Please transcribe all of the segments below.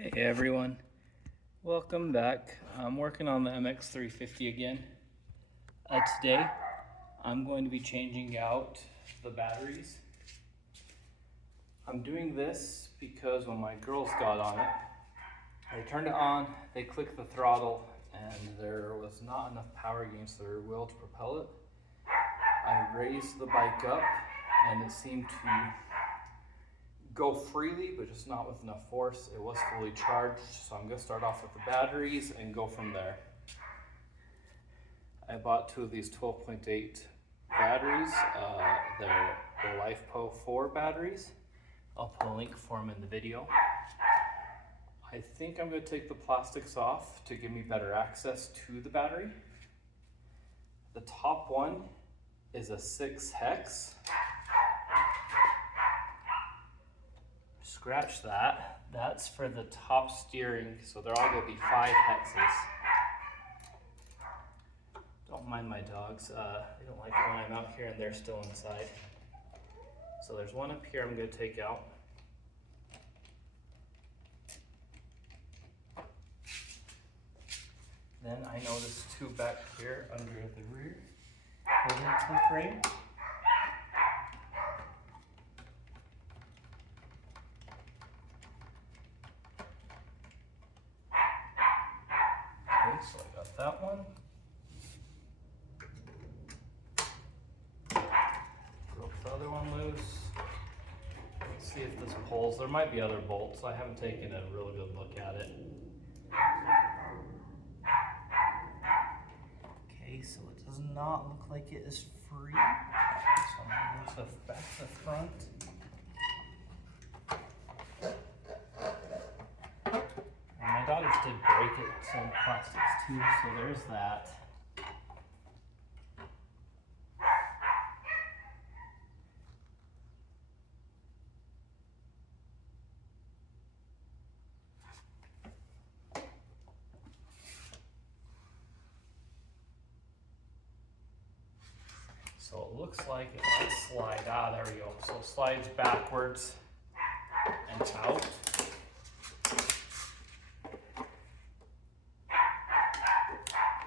Hey everyone, welcome back. I'm working on the MX350 again. Today I'm going to be changing out the batteries. I'm doing this because when my girls got on it, they turned it on, they clicked the throttle, and there was not enough power against their wheel to propel it. I raised the bike up and it seemed to go freely, but just not with enough force. It was fully charged, so I'm gonna start off with the batteries and go from there. I bought two of these 12.8 batteries. They're the LifePo 4 batteries. I'll put a link for them in the video. I think I'm gonna take the plastics off to give me better access to the battery. The top one is a 6 hex. Scratch that. That's for the top steering, so they're all gonna be 5 hexes. Don't mind my dogs. They don't like it when I'm out here and they're still inside. So there's one up here I'm gonna take out. Then I noticed 2 back here under the rear, holding to the frame. Okay, so I got that one. Broke the other one loose. Let's see if this pulls. There might be other bolts. I haven't taken a real good look at it. Okay, so it does not look like it is free. So I'm going to go back to the front. And my daughters did break it, some plastics too, so there's that. So it looks like it might slide. Ah, there we go. So it slides backwards and out.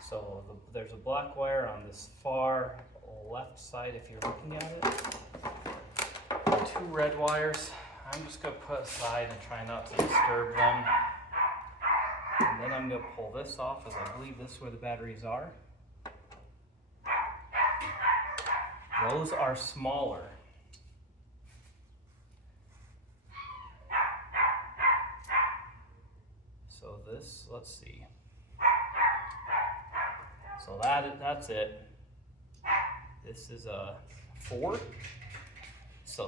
So there's a black wire on this far left side if you're looking at it. 2 red wires. I'm just going to put aside and try not to disturb them. And then I'm going to pull this off, as I believe this is where the batteries are. Those are smaller. So this, let's see. So that's it. This is a 4. So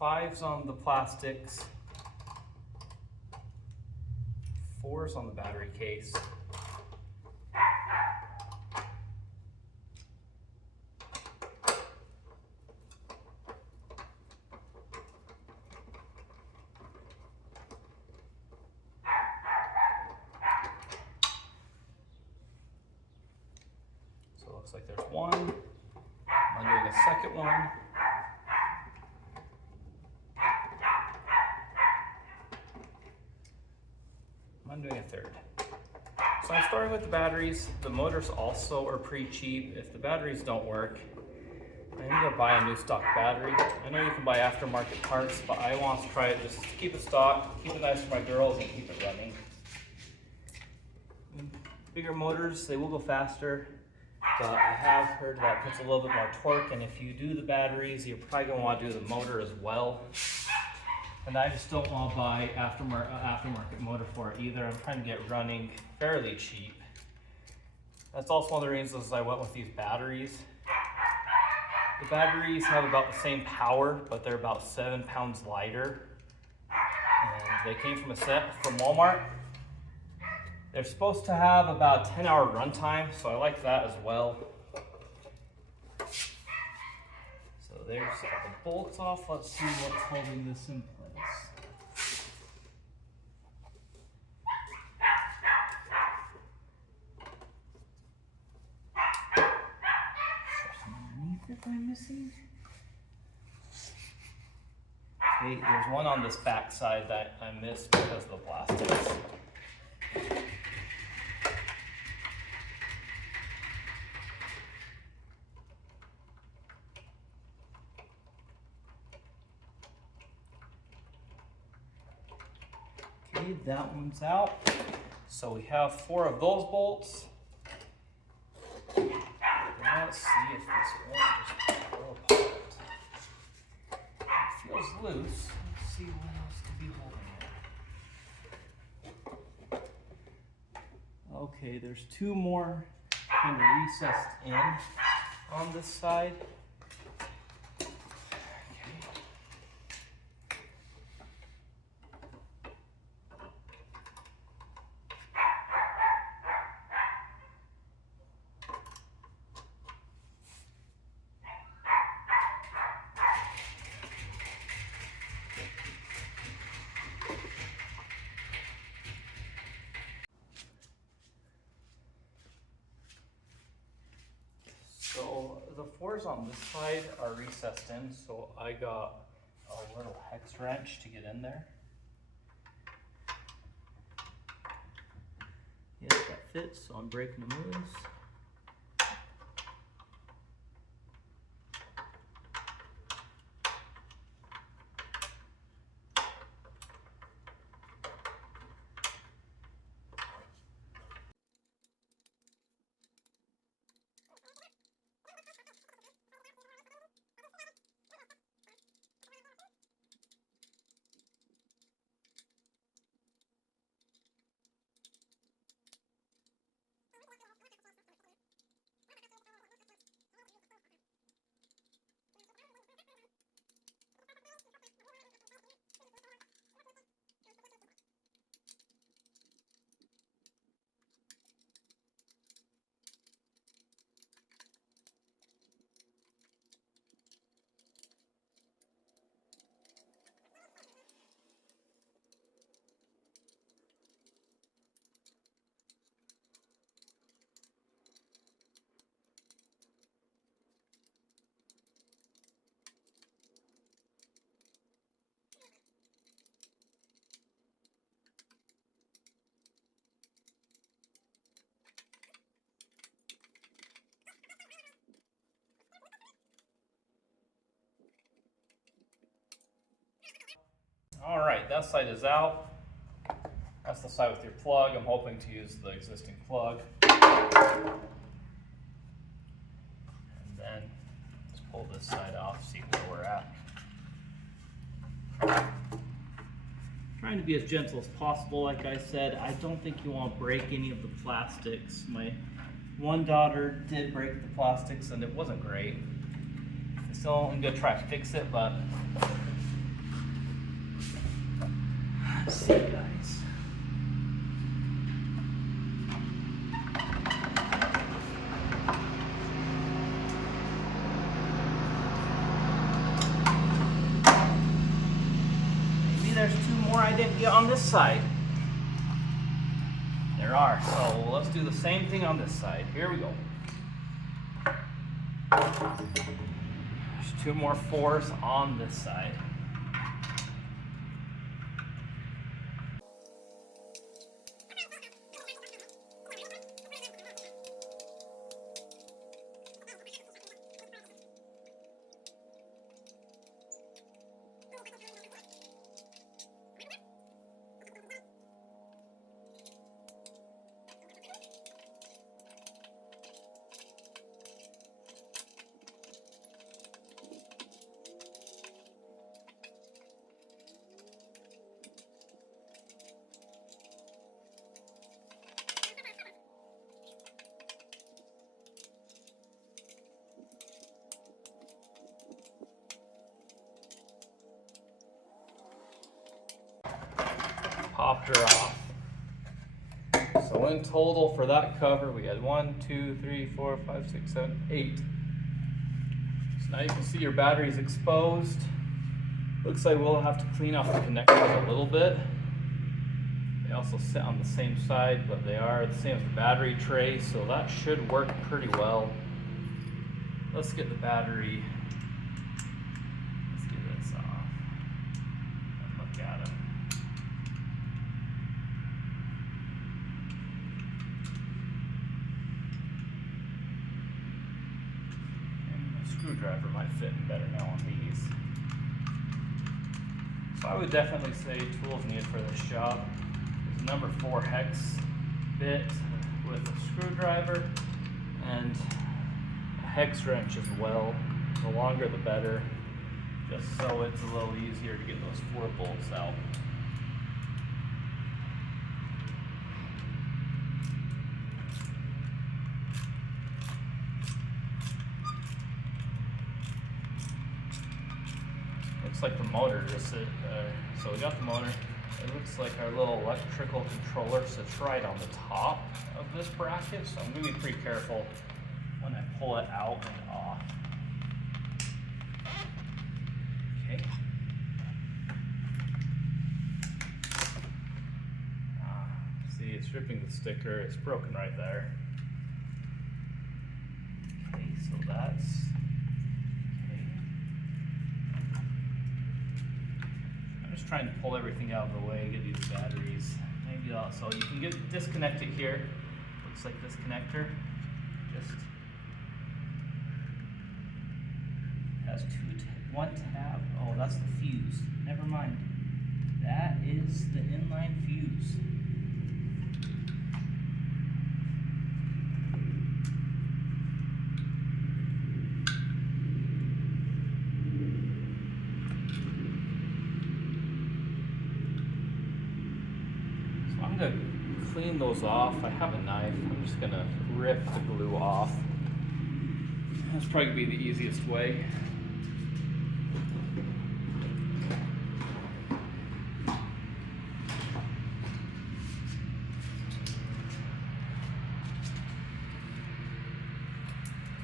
5's on the plastics, 4's on the battery case. So it looks like there's one. I'm doing a second one. I'm doing a third. So I'm starting with the batteries. The motors also are pretty cheap. If the batteries don't work, I'm gonna buy a new stock battery. I know you can buy aftermarket parts, but I want to try it just to keep it stock, keep it nice for my girls, and keep it running. Bigger motors, they will go faster, but I have heard that puts a little bit more torque, and if you do the batteries, you're probably gonna want to do the motor as well. And I just don't want to buy aftermarket motor for it either. I'm trying to get running fairly cheap. That's also one of the reasons I went with these batteries. The batteries have about the same power, but they're about 7 pounds lighter. And they came from a set from Walmart. They're supposed to have about 10-hour runtime, so I like that as well. So there's the bolts off. Let's see what's holding this in place. Is there something underneath that I'm missing? Okay, there's one on this back side that I missed because of the plastics. Okay, that one's out. So we have 4 of those bolts. Now let's see if this won't just pull apart. It feels loose. Let's see what else could be holding it. Okay, there's 2 more kind of recessed in on this side. So the 4s on this side are recessed in, so I got a little hex wrench to get in there. Yes, that fits, so I'm breaking them loose. All right, that side is out. That's the side with your plug. I'm hoping to use the existing plug. And then let's pull this side off, see where we're at. Trying to be as gentle as possible, like I said. I don't think you want to break any of the plastics. My one daughter did break the plastics and it wasn't great. So I'm gonna try to fix it, but let's see, guys. Maybe there's 2 more I didn't get on this side. There are, so let's do the same thing on this side. Here we go. There's 2 more 4s on this side. Popped her off. So in total for that cover, we had 1, 2, 3, 4, 5, 6, 7, 8. So now you can see your battery's exposed. Looks like we'll have to clean off the connectors a little bit. They also sit on the same side, but they are the same as the battery tray, so that should work pretty well. Let's get the battery. Let's get this off. cabin. And a screwdriver might fit in better now on these. So I would definitely say tools needed for this job is a number 4 hex bit with a screwdriver and a hex wrench as well. The longer the better, just so it's a little easier to get those 4 bolts out. Looks like the motor just so we got the motor. It looks like our little electrical controller sits right on the top of this bracket, so I'm going to be pretty careful when I pull it out and off. Okay. See, it's ripping the sticker. It's broken right there. Okay, so that's trying to pull everything out of the way, get these batteries. Maybe also you can get disconnected here. Looks like this connector just has one tab. Oh, that's the fuse. Never mind. That is the inline fuse. I'm going to clean those off. I have a knife. I'm just going to rip the glue off. That's probably going to be the easiest way.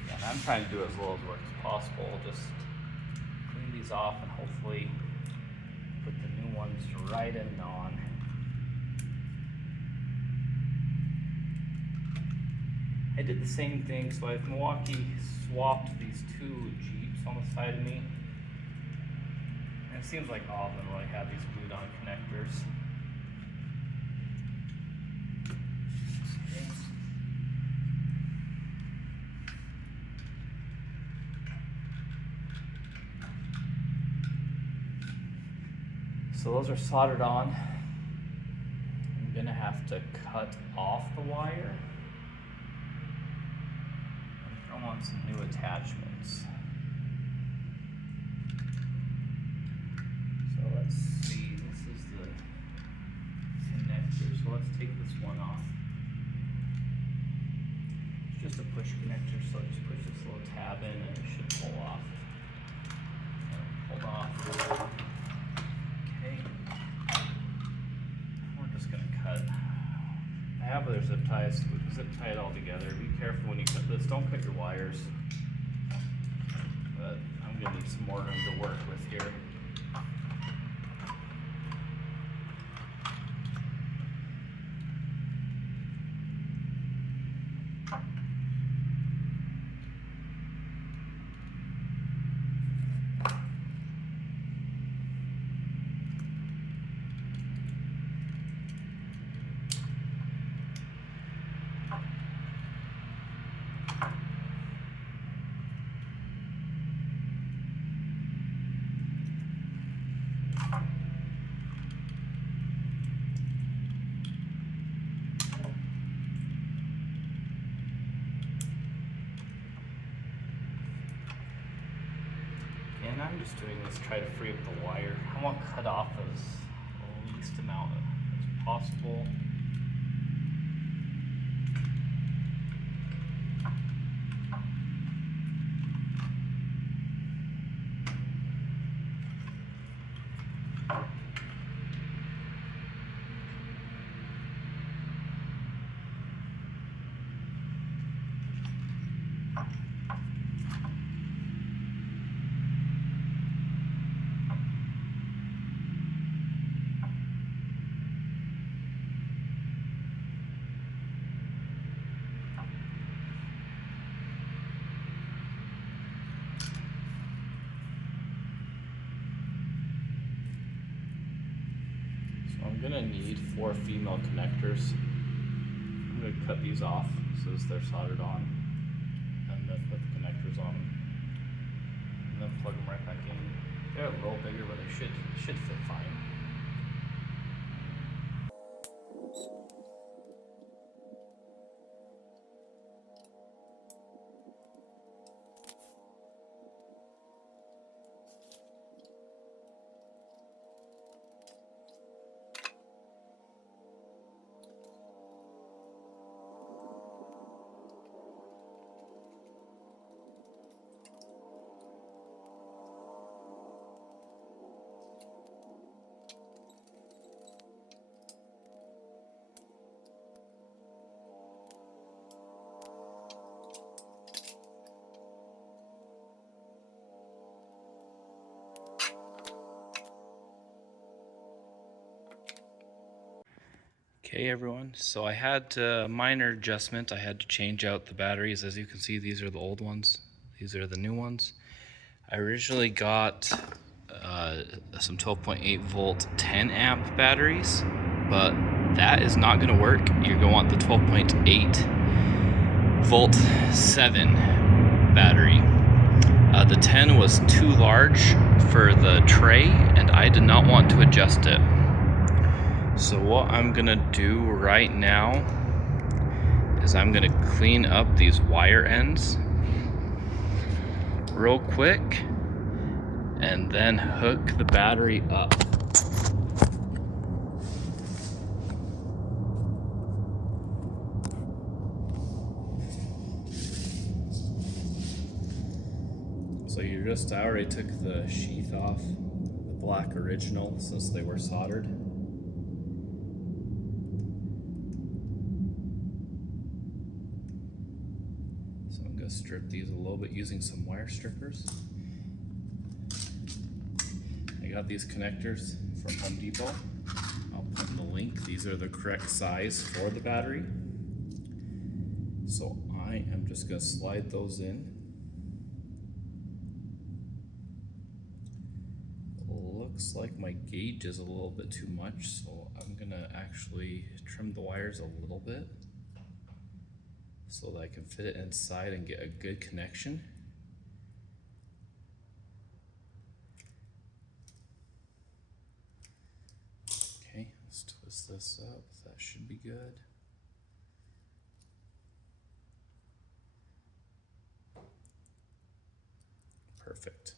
Yeah, and I'm trying to do as little work as possible. Just clean these off and hopefully put the new ones right in on. I did the same thing, so I've Milwaukee swapped these 2 Jeeps on the side of me. And it seems like all of them really have these glued on connectors. Okay. So those are soldered on. I'm gonna have to cut off the wire. I want some new attachments. So let's see, this is the connector, so let's take this one off. It's just a push connector, so just push this little tab in and it should pull off. Pulled off. Okay. We're just gonna cut. I have other zip ties, so we can zip tie it all together. Be careful when you cut this, don't cut your wires. But I'm gonna need some more room to work with here. And I'm just doing this to try to free up the wire. I want to cut off as least amount as possible. I'm gonna need 4 female connectors. I'm gonna cut these off so as they're soldered on, and then put the connectors on them, and then plug them right back in. They're a little bigger, but they should fit fine. Okay everyone, so I had a minor adjustment. I had to change out the batteries. As you can see, these are the old ones. These are the new ones. I originally got some 12.8 volt 10 amp batteries, but that is not going to work. You're going to want the 12.8 volt 7 battery. The 10 was too large for the tray, and I did not want to adjust it. So what I'm gonna do right now is I'm gonna clean up these wire ends real quick and then hook the battery up. So I already took the sheath off, the black original, since they were soldered. Strip these a little bit using some wire strippers. I got these connectors from Home Depot. I'll put in the link. These are the correct size for the battery. So I am just going to slide those in. Looks like my gauge is a little bit too much, so I'm going to actually trim the wires a little bit, so that I can fit it inside and get a good connection. Okay, let's twist this up. That should be good. Perfect.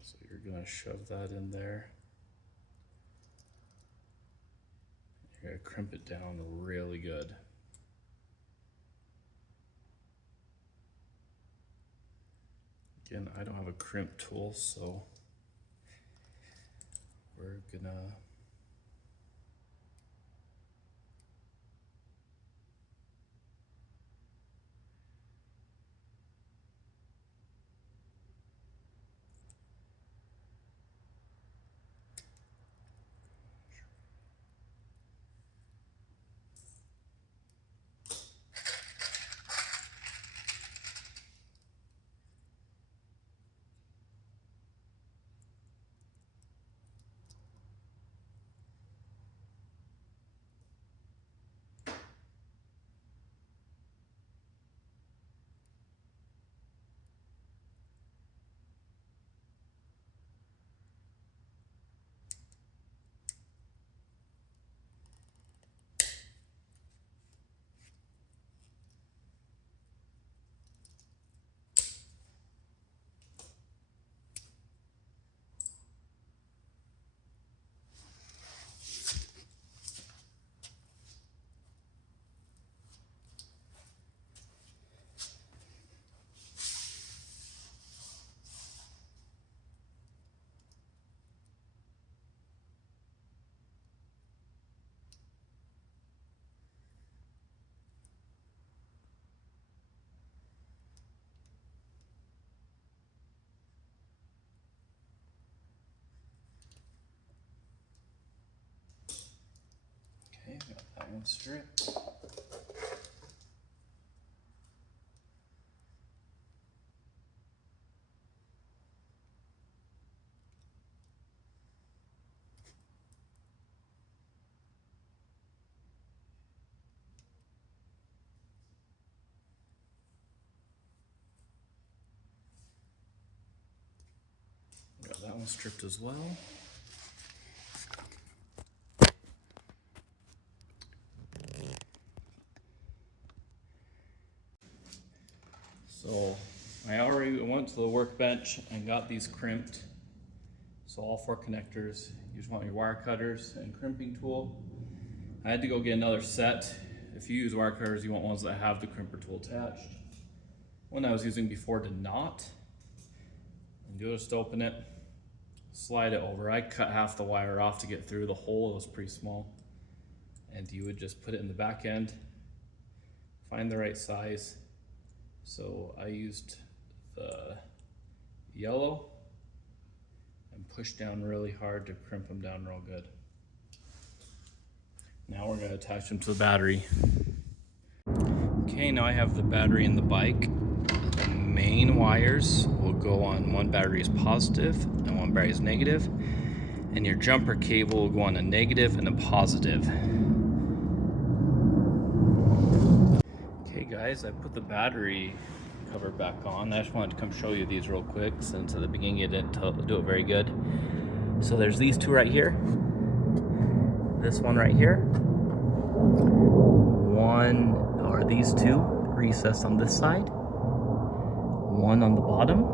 So you're going to shove that in there. You're going to crimp it down really good. Again, I don't have a crimp tool, so we're gonna got that one stripped. that one stripped as well. So I already went to the workbench and got these crimped. So all 4 connectors. You just want your wire cutters and crimping tool. I had to go get another set. If you use wire cutters, you want ones that have the crimper tool attached. One I was using before did not. And you'll just open it, slide it over. I cut half the wire off to get through. The hole was pretty small. And you would just put it in the back end, find the right size. So I used the yellow and push down really hard to crimp them down real good. Now we're going to attach them to the battery. Okay, now I have the battery in the bike. The main wires will go on, one battery is positive and one battery is negative, and your jumper cable will go on a negative and a positive. Okay guys, I put the battery cover back on. I just wanted to come show you these real quick since at the beginning you didn't do it very good. So there's these 2 right here, this one right here, one, or these 2 recessed on this side, one on the bottom,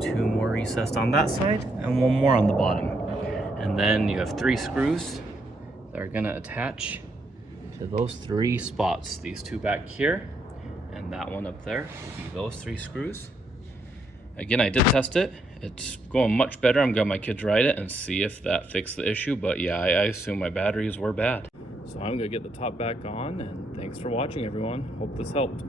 two more recessed on that side, and one more on the bottom. And then you have 3 screws that are gonna attach to those 3 spots. These 2 back here and that one up there will be those 3 screws. Again, I did test it. It's going much better. I'm gonna have my kids ride it and see if that fixed the issue. But yeah, I assume my batteries were bad. So I'm gonna get the top back on, and thanks for watching everyone. Hope this helped.